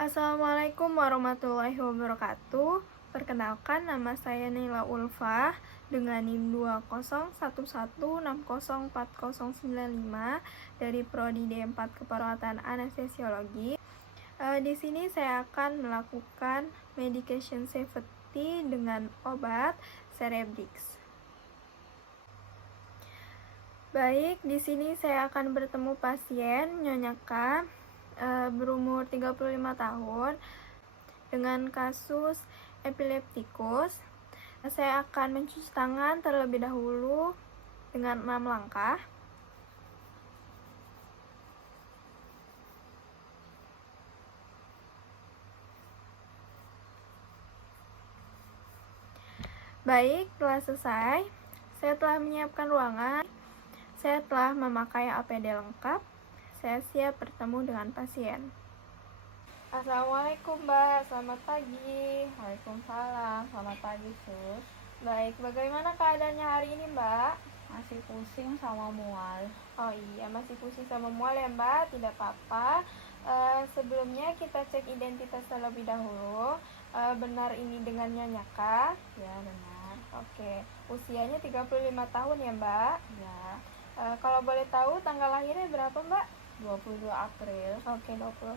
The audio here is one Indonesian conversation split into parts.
Assalamualaikum warahmatullahi wabarakatuh. Perkenalkan, nama saya Naila Ulfah dengan NIM 20116040095 dari Prodi D4 Keperawatan Anestesiologi. Di sini saya akan melakukan medication safety dengan obat Cerebrix. Baik, di sini saya akan bertemu pasien Nyonya K, berumur 35 tahun dengan kasus epileptikus. Saya akan mencuci tangan terlebih dahulu dengan 6 langkah. Baik, telah selesai. Saya telah menyiapkan ruangan. Saya telah memakai APD lengkap. Saya siap bertemu dengan pasien. Assalamualaikum Mbak, selamat pagi. Waalaikumsalam, selamat pagi Sus. Baik, bagaimana keadaannya hari ini Mbak? Masih pusing sama mual. Oh iya, masih pusing sama mual ya Mbak, tidak apa-apa. Sebelumnya kita cek identitas terlebih dahulu. Benar ini dengan Nyonya K? Ya benar. Oke, usianya 35 tahun ya Mbak? Ya, Kalau boleh tahu tanggal lahirnya berapa Mbak? 22 April. Oke, 22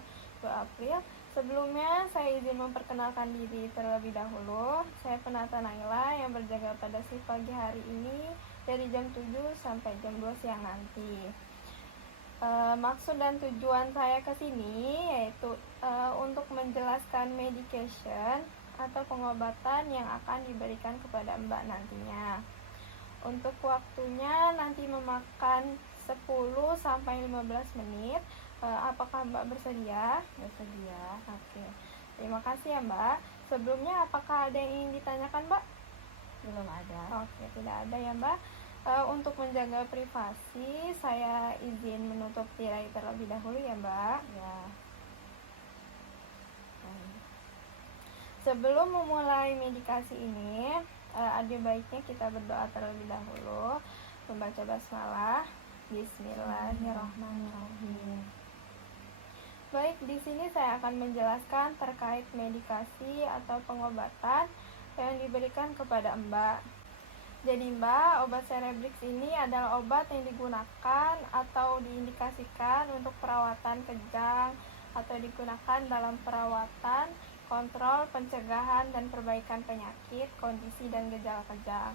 April. Sebelumnya saya izin memperkenalkan diri terlebih dahulu. Saya Penata Naila yang berjaga pada shift pagi hari ini dari jam 7 sampai jam 2 siang nanti. Maksud dan tujuan saya ke sini yaitu untuk menjelaskan medication atau pengobatan yang akan diberikan kepada Mbak nantinya. Untuk waktunya nanti memakan 10 sampai 15 menit. Apakah Mbak bersedia? Bersedia. Oke. Terima kasih ya Mbak. Sebelumnya apakah ada yang ingin ditanyakan Mbak? Belum ada. Oke, tidak ada ya Mbak. Untuk menjaga privasi, saya izin menutup tirai terlebih dahulu ya Mbak. Ya. Sebelum memulai medikasi ini, ada baiknya kita berdoa terlebih dahulu, membaca basmalah. Bismillahirrahmanirrahim. Baik, di sini saya akan menjelaskan terkait medikasi atau pengobatan yang diberikan kepada Mbak. Jadi Mbak, obat Cerebrix ini adalah obat yang digunakan atau diindikasikan untuk perawatan kejang atau digunakan dalam perawatan, kontrol, pencegahan, dan perbaikan penyakit, kondisi, dan gejala kejang.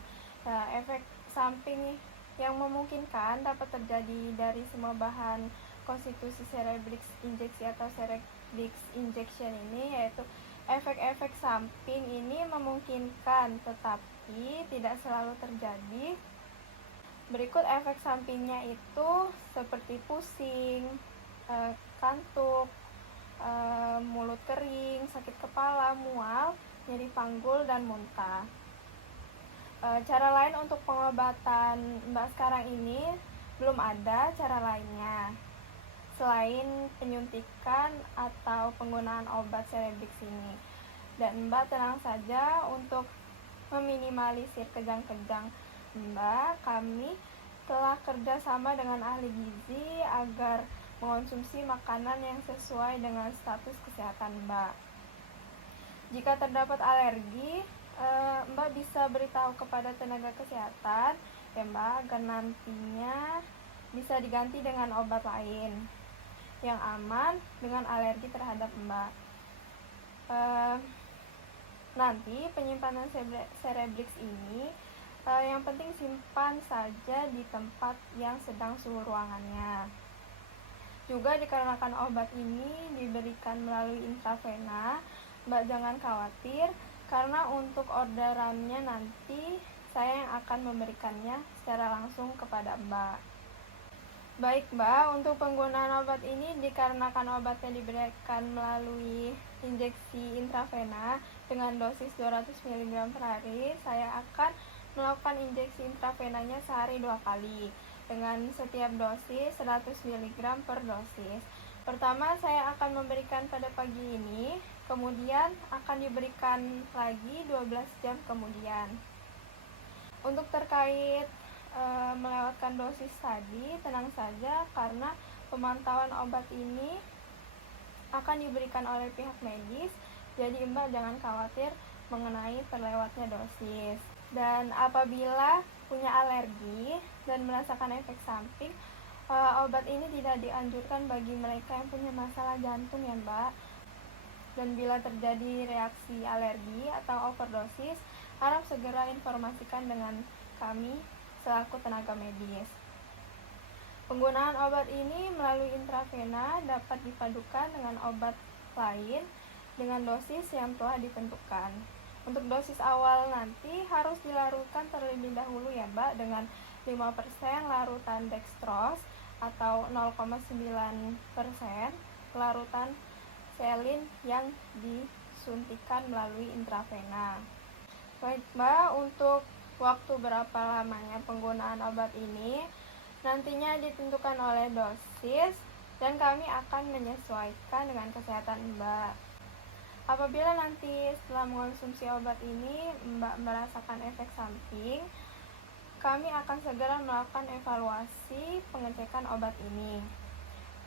Efek samping yang memungkinkan dapat terjadi dari semua bahan konstitusi Cerebrix injeksi atau Cerebrix injection ini, yaitu efek-efek samping ini memungkinkan tetapi tidak selalu terjadi. Berikut efek sampingnya itu seperti pusing, kantuk, mulut kering, sakit kepala, mual, nyeri panggul, dan muntah. Cara lain untuk pengobatan Mbak sekarang ini belum ada cara lainnya selain penyuntikan atau penggunaan obat Cerebrix ini. Dan Mbak tenang saja untuk meminimalisir kejang-kejang Mbak, kami telah kerjasama dengan ahli gizi agar mengonsumsi makanan yang sesuai dengan status kesehatan Mbak. Jika terdapat alergi, Mbak bisa beritahu kepada tenaga kesehatan ya Mbak, agar nantinya bisa diganti dengan obat lain yang aman dengan alergi terhadap Mbak. Nanti penyimpanan Cerebrix ini yang penting simpan saja di tempat yang sedang suhu ruangannya. Juga dikarenakan obat ini diberikan melalui intravena, Mbak jangan khawatir karena untuk orderannya nanti saya yang akan memberikannya secara langsung kepada Mbak. Baik Mbak, untuk penggunaan obat ini dikarenakan obatnya diberikan melalui injeksi intravena dengan dosis 200 mg per hari, saya akan melakukan injeksi intravenanya sehari 2 kali dengan setiap dosis 100 mg per dosis. Pertama saya akan memberikan pada pagi ini, kemudian akan diberikan lagi 12 jam kemudian. Untuk terkait melewatkan dosis tadi, tenang saja karena pemantauan obat ini akan diberikan oleh pihak medis, jadi Mbak jangan khawatir mengenai terlewatnya dosis. Dan apabila punya alergi dan merasakan efek samping, obat ini tidak dianjurkan bagi mereka yang punya masalah jantung ya Mbak. Dan bila terjadi reaksi alergi atau overdosis, harap segera informasikan dengan kami selaku tenaga medis. Penggunaan obat ini melalui intravena dapat dipadukan dengan obat lain dengan dosis yang telah ditentukan. Untuk dosis awal nanti harus dilarutkan terlebih dahulu ya Mbak dengan 5% larutan dextrose atau 0,9% larutan selin yang disuntikan melalui intravena. Baik Mbak, untuk waktu berapa lamanya penggunaan obat ini nantinya ditentukan oleh dosis dan kami akan menyesuaikan dengan kesehatan Mbak. Apabila nanti setelah mengonsumsi obat ini Mbak merasakan efek samping, kami akan segera melakukan evaluasi pengecekan obat ini.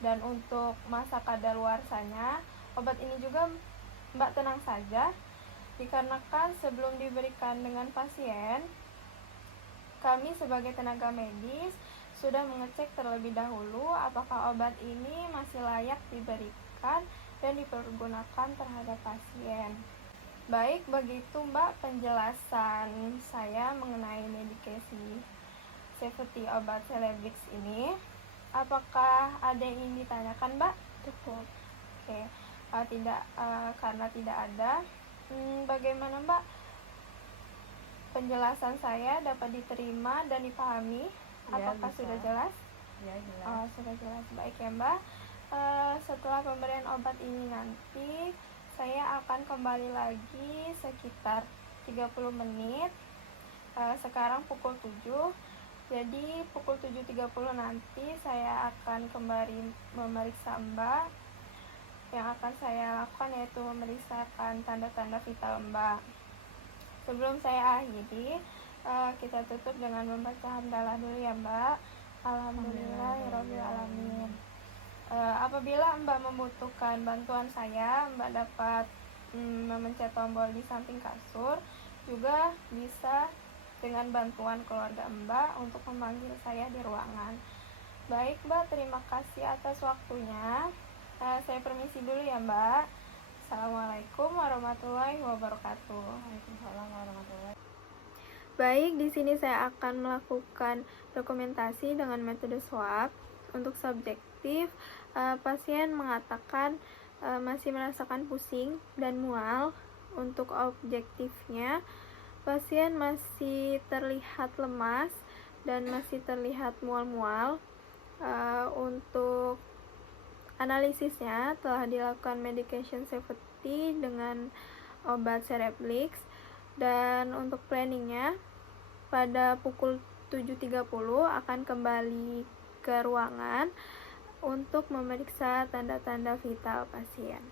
Dan untuk masa kadaluarsanya, obat ini juga Mbak tenang saja, dikarenakan sebelum diberikan dengan pasien, kami sebagai tenaga medis sudah mengecek terlebih dahulu apakah obat ini masih layak diberikan dan dipergunakan terhadap pasien. Baik, begitu Mbak penjelasan saya mengenai medikasi safety obat Celebrex ini. Apakah ada yang ingin ditanyakan Mbak? Cukup. Oke. Karena tidak ada, bagaimana Mbak penjelasan saya dapat diterima dan dipahami? Ya, Apakah bisa. sudah jelas? Ya, jelas. Sudah jelas. Baik ya Mbak. Setelah pemberian obat ini nanti saya akan kembali lagi sekitar 30 menit. Sekarang pukul 7. Jadi pukul 7.30 nanti saya akan kembali memeriksa Mbak. Yang akan saya lakukan yaitu memeriksakan tanda-tanda vital Mbak. Sebelum saya akhiri, kita tutup dengan membaca hamdalah dulu ya Mbak. Alhamdulillahirabbil alamin. Apabila Mbak membutuhkan bantuan saya, Mbak dapat memencet tombol di samping kasur. Juga bisa dengan bantuan keluarga Mbak untuk memanggil saya di ruangan. Baik Mbak, terima kasih atas waktunya. Saya permisi dulu ya Mbak. Assalamualaikum warahmatullahi wabarakatuh. Waalaikumsalam warahmatullahi. Baik, di sini saya akan melakukan dokumentasi dengan metode swab. Untuk subjektif, pasien mengatakan masih merasakan pusing dan mual. Untuk objektifnya, pasien masih terlihat lemas dan masih terlihat mual-mual. Untuk analisisnya telah dilakukan medication safety dengan obat Celebrex, dan untuk planningnya pada pukul 7.30 akan kembali ke ruangan untuk memeriksa tanda-tanda vital pasien.